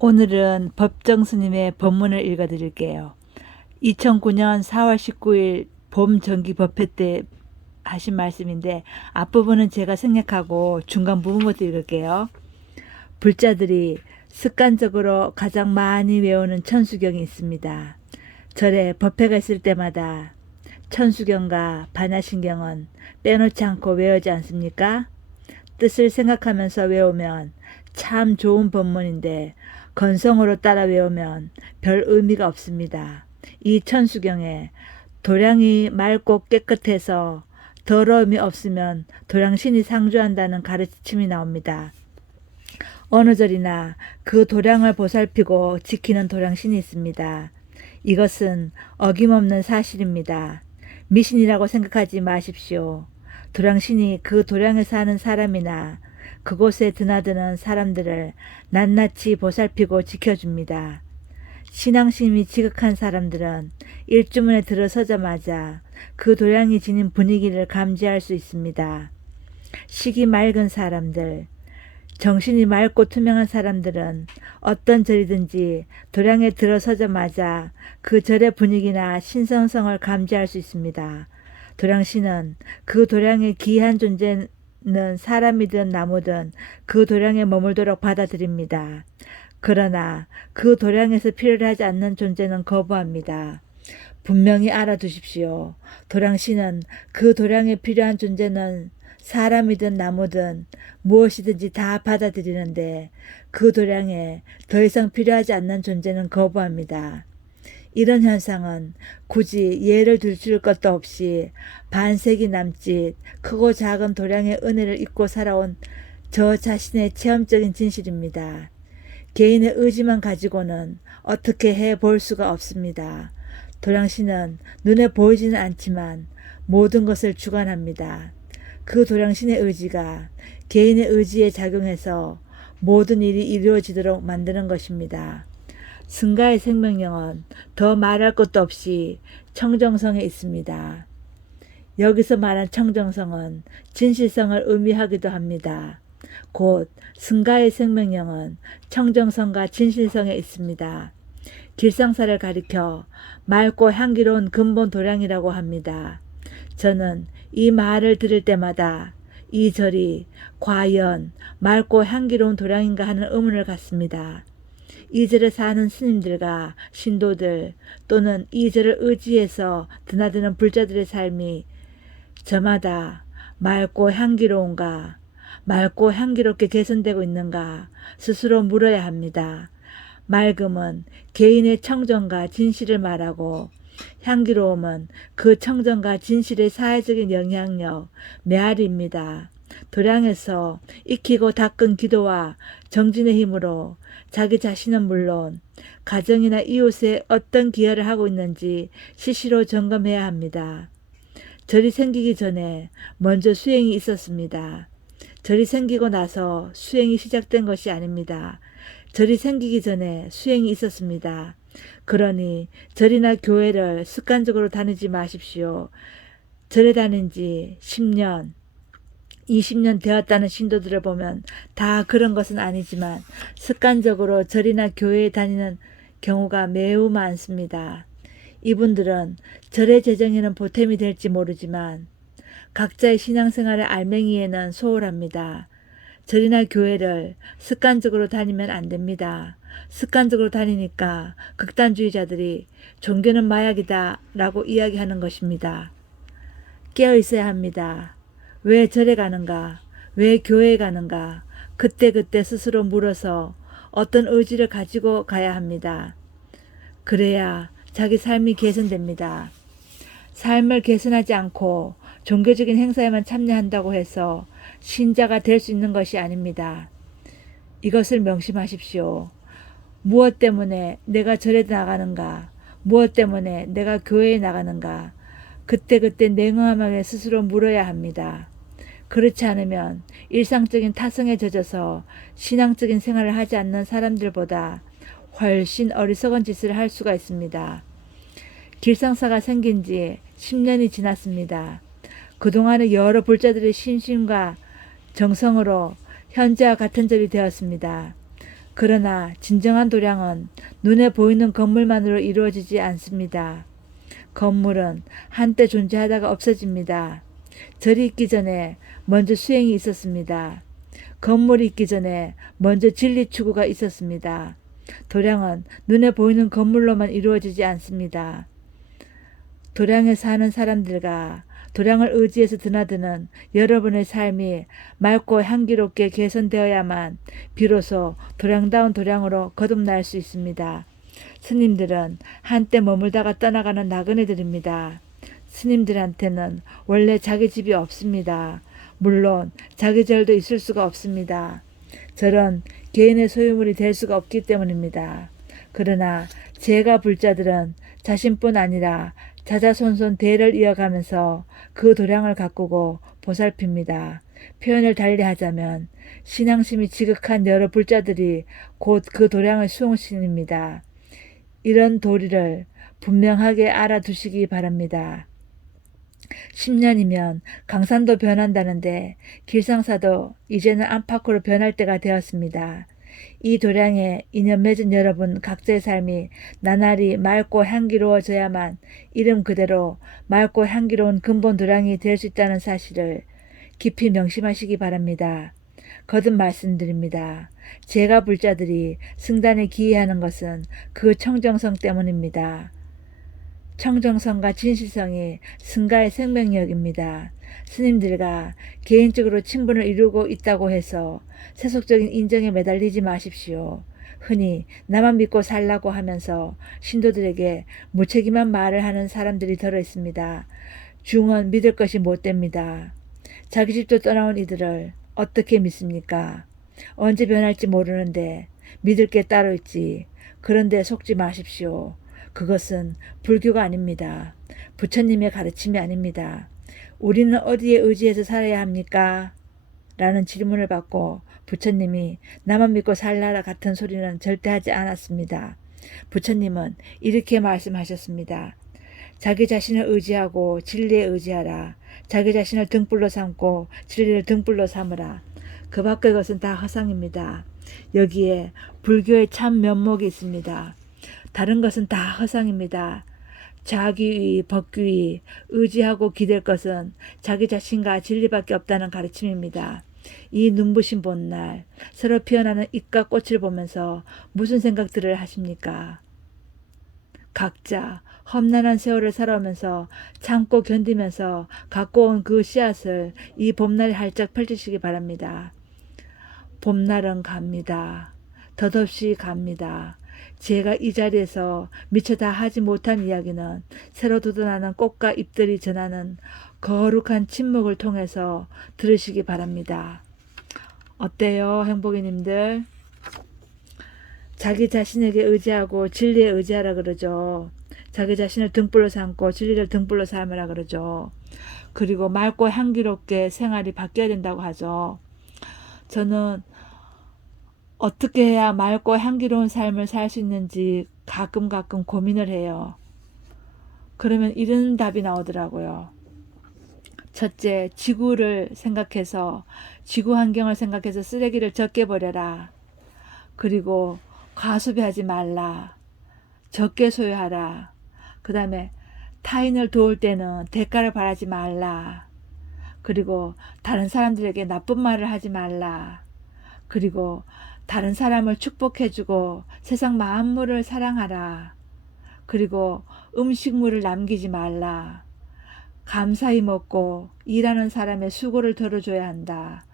오늘은 법정 스님의 법문을 읽어 드릴게요. 2009년 4월 19일 봄 정기 법회 때 하신 말씀인데 앞부분은 제가 생략하고 중간 부분부터 읽을게요. 불자들이 습관적으로 가장 많이 외우는 천수경이 있습니다. 절에 법회가 있을 때마다 천수경과 반야신경은 빼놓지 않고 외우지 않습니까? 뜻을 생각하면서 외우면 참 좋은 법문인데 건성으로 따라 외우면 별 의미가 없습니다. 이 천수경에 도량이 맑고 깨끗해서 더러움이 없으면 도량신이 상주한다는 가르침이 나옵니다. 어느 절이나 그 도량을 보살피고 지키는 도량신이 있습니다. 이것은 어김없는 사실입니다. 미신이라고 생각하지 마십시오. 도량신이 그 도량에 사는 사람이나 그곳에 드나드는 사람들을 낱낱이 보살피고 지켜줍니다. 신앙심이 지극한 사람들은 일주문에 들어서자마자 그 도량이 지닌 분위기를 감지할 수 있습니다. 식이 맑은 사람들, 정신이 맑고 투명한 사람들은 어떤 절이든지 도량에 들어서자마자 그 절의 분위기나 신성성을 감지할 수 있습니다. 도량신은 그 도량의 귀한 존재는 사람이든 나무든 그 도량에 머물도록 받아들입니다. 그러나 그 도량에서 필요로 하지 않는 존재는 거부합니다. 분명히 알아두십시오. 도량신은 그 도량에 필요한 존재는 사람이든 나무든 무엇이든지 다 받아들이는데 그 도량에 더 이상 필요하지 않는 존재는 거부합니다. 이런 현상은 굳이 예를 들줄 것도 없이 반세기 남짓 크고 작은 도량의 은혜를 잊고 살아온 저 자신의 체험적인 진실입니다. 개인의 의지만 가지고는 어떻게 해볼 수가 없습니다. 도량신은 눈에 보이지는 않지만 모든 것을 주관합니다. 그 도량신의 의지가 개인의 의지에 작용해서 모든 일이 이루어지도록 만드는 것입니다. 승가의 생명력은 더 말할 것도 없이 청정성에 있습니다. 여기서 말한 청정성은 진실성을 의미하기도 합니다. 곧 승가의 생명력은 청정성과 진실성에 있습니다. 길상사를 가리켜 맑고 향기로운 근본 도량이라고 합니다. 저는 이 말을 들을 때마다 이 절이 과연 맑고 향기로운 도량인가 하는 의문을 갖습니다. 이 절에 사는 스님들과 신도들 또는 이 절을 의지해서 드나드는 불자들의 삶이 저마다 맑고 향기로운가, 맑고 향기롭게 개선되고 있는가 스스로 물어야 합니다. 맑음은 개인의 청정과 진실을 말하고 향기로움은 그 청정과 진실의 사회적인 영향력, 메아리입니다. 도량에서 익히고 닦은 기도와 정진의 힘으로 자기 자신은 물론 가정이나 이웃에 어떤 기여를 하고 있는지 시시로 점검해야 합니다. 절이 생기기 전에 먼저 수행이 있었습니다. 절이 생기고 나서 수행이 시작된 것이 아닙니다. 절이 생기기 전에 수행이 있었습니다. 그러니 절이나 교회를 습관적으로 다니지 마십시오. 절에 다닌 지 10년, 20년 되었다는 신도들을 보면 다 그런 것은 아니지만 습관적으로 절이나 교회에 다니는 경우가 매우 많습니다. 이분들은 절의 재정에는 보탬이 될지 모르지만 각자의 신앙생활의 알맹이에는 소홀합니다. 절이나 교회를 습관적으로 다니면 안 됩니다. 습관적으로 다니니까 극단주의자들이 종교는 마약이다 라고 이야기하는 것입니다. 깨어 있어야 합니다. 왜 절에 가는가? 왜 교회에 가는가? 그때그때 스스로 물어서 어떤 의지를 가지고 가야 합니다. 그래야 자기 삶이 개선됩니다. 삶을 개선하지 않고 종교적인 행사에만 참여한다고 해서 신자가 될 수 있는 것이 아닙니다. 이것을 명심하십시오. 무엇 때문에 내가 절에 나가는가? 무엇 때문에 내가 교회에 나가는가? 그때그때 냉정하게 스스로 물어야 합니다. 그렇지 않으면 일상적인 타성에 젖어서 신앙적인 생활을 하지 않는 사람들보다 훨씬 어리석은 짓을 할 수가 있습니다. 길상사가 생긴 지 10년이 지났습니다. 그동안의 여러 불자들의 신심과 정성으로 현재와 같은 절이 되었습니다. 그러나 진정한 도량은 눈에 보이는 건물만으로 이루어지지 않습니다. 건물은 한때 존재하다가 없어집니다. 절이 있기 전에 먼저 수행이 있었습니다. 건물이 있기 전에 먼저 진리 추구가 있었습니다. 도량은 눈에 보이는 건물로만 이루어지지 않습니다. 도량에 사는 사람들과 도량을 의지해서 드나드는 여러분의 삶이 맑고 향기롭게 개선되어야만 비로소 도량다운 도량으로 거듭날 수 있습니다. 스님들은 한때 머물다가 떠나가는 나그네들입니다. 스님들한테는 원래 자기 집이 없습니다. 물론 자기 절도 있을 수가 없습니다. 절은 개인의 소유물이 될 수가 없기 때문입니다. 그러나 제가 불자들은 자신뿐 아니라 자자손손 대를 이어가면서 그 도량을 가꾸고 보살핍니다. 표현을 달리하자면 신앙심이 지극한 여러 불자들이 곧 그 도량을 수용신입니다. 이런 도리를 분명하게 알아두시기 바랍니다. 10년이면 강산도 변한다는데 길상사도 이제는 안팎으로 변할 때가 되었습니다. 이 도량에 인연 맺은 여러분 각자의 삶이 나날이 맑고 향기로워져야만 이름 그대로 맑고 향기로운 근본 도량이 될 수 있다는 사실을 깊이 명심하시기 바랍니다. 거듭 말씀드립니다. 제가 불자들이 승단에 기여하는 것은 그 청정성 때문입니다. 청정성과 진실성이 승가의 생명력입니다. 스님들과 개인적으로 친분을 이루고 있다고 해서 세속적인 인정에 매달리지 마십시오. 흔히 나만 믿고 살라고 하면서 신도들에게 무책임한 말을 하는 사람들이 들어 있습니다. 중은 믿을 것이 못됩니다. 자기 집도 떠나온 이들을 어떻게 믿습니까? 언제 변할지 모르는데 믿을 게 따로 있지. 그런데 속지 마십시오. 그것은 불교가 아닙니다. 부처님의 가르침이 아닙니다. 우리는 어디에 의지해서 살아야 합니까? 라는 질문을 받고 부처님이 나만 믿고 살라라 같은 소리는 절대 하지 않았습니다. 부처님은 이렇게 말씀하셨습니다. 자기 자신을 의지하고 진리에 의지하라. 자기 자신을 등불로 삼고 진리를 등불로 삼으라. 그 밖의 것은 다 허상입니다. 여기에 불교의 참 면목이 있습니다. 다른 것은 다 허상입니다. 자기의 법규의 의지하고 기댈 것은 자기 자신과 진리밖에 없다는 가르침입니다. 이 눈부신 봄날 새로 피어나는 잎과 꽃을 보면서 무슨 생각들을 하십니까? 각자 험난한 세월을 살아오면서 참고 견디면서 갖고 온 그 씨앗을 이 봄날에 활짝 펼치시기 바랍니다. 봄날은 갑니다. 덧없이 갑니다. 제가 이 자리에서 미처 다 하지 못한 이야기는 새로 돋아나는 꽃과 잎들이 전하는 거룩한 침묵을 통해서 들으시기 바랍니다. 어때요, 행복이님들? 자기 자신에게 의지하고 진리에 의지하라 그러죠. 자기 자신을 등불로 삼고 진리를 등불로 삼으라 그러죠. 그리고 맑고 향기롭게 생활이 바뀌어야 된다고 하죠. 저는 어떻게 해야 맑고 향기로운 삶을 살 수 있는지 가끔 고민을 해요. 그러면 이런 답이 나오더라고요. 첫째, 지구를 생각해서 지구 환경을 생각해서 쓰레기를 적게 버려라. 그리고 과소비하지 말라. 적게 소유하라. 그 다음에 타인을 도울 때는 대가를 바라지 말라. 그리고 다른 사람들에게 나쁜 말을 하지 말라. 그리고 다른 사람을 축복해주고 세상 만물을 사랑하라. 그리고 음식물을 남기지 말라. 감사히 먹고 일하는 사람의 수고를 덜어줘야 한다.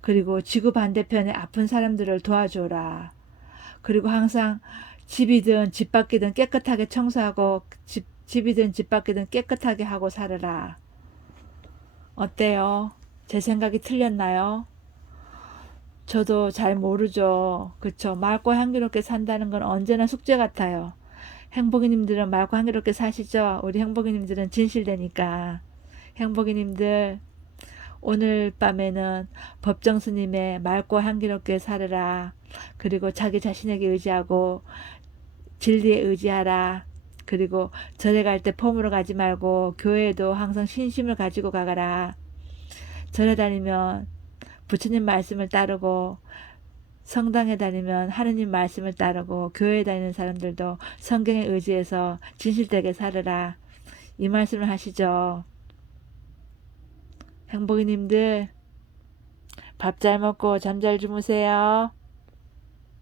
그리고 지구 반대편에 아픈 사람들을 도와줘라. 그리고 항상 집이든 집 밖이든 깨끗하게 청소하고 집이든 집 밖이든 깨끗하게 하고 살아라. 어때요? 제 생각이 틀렸나요? 저도 잘 모르죠. 그쵸? 맑고 향기롭게 산다는 건 언제나 숙제 같아요. 행복이님들은 맑고 향기롭게 사시죠? 우리 행복이님들은 진실되니까. 행복이님들, 오늘 밤에는 법정스님의 맑고 향기롭게 살으라. 그리고 자기 자신에게 의지하고 진리에 의지하라. 그리고 절에 갈 때 폼으로 가지 말고 교회에도 항상 신심을 가지고 가거라. 절에 다니면 부처님 말씀을 따르고 성당에 다니면 하느님 말씀을 따르고 교회에 다니는 사람들도 성경에 의지해서 진실되게 살으라. 이 말씀을 하시죠. 행복이님들 밥 잘 먹고 잠 잘 주무세요.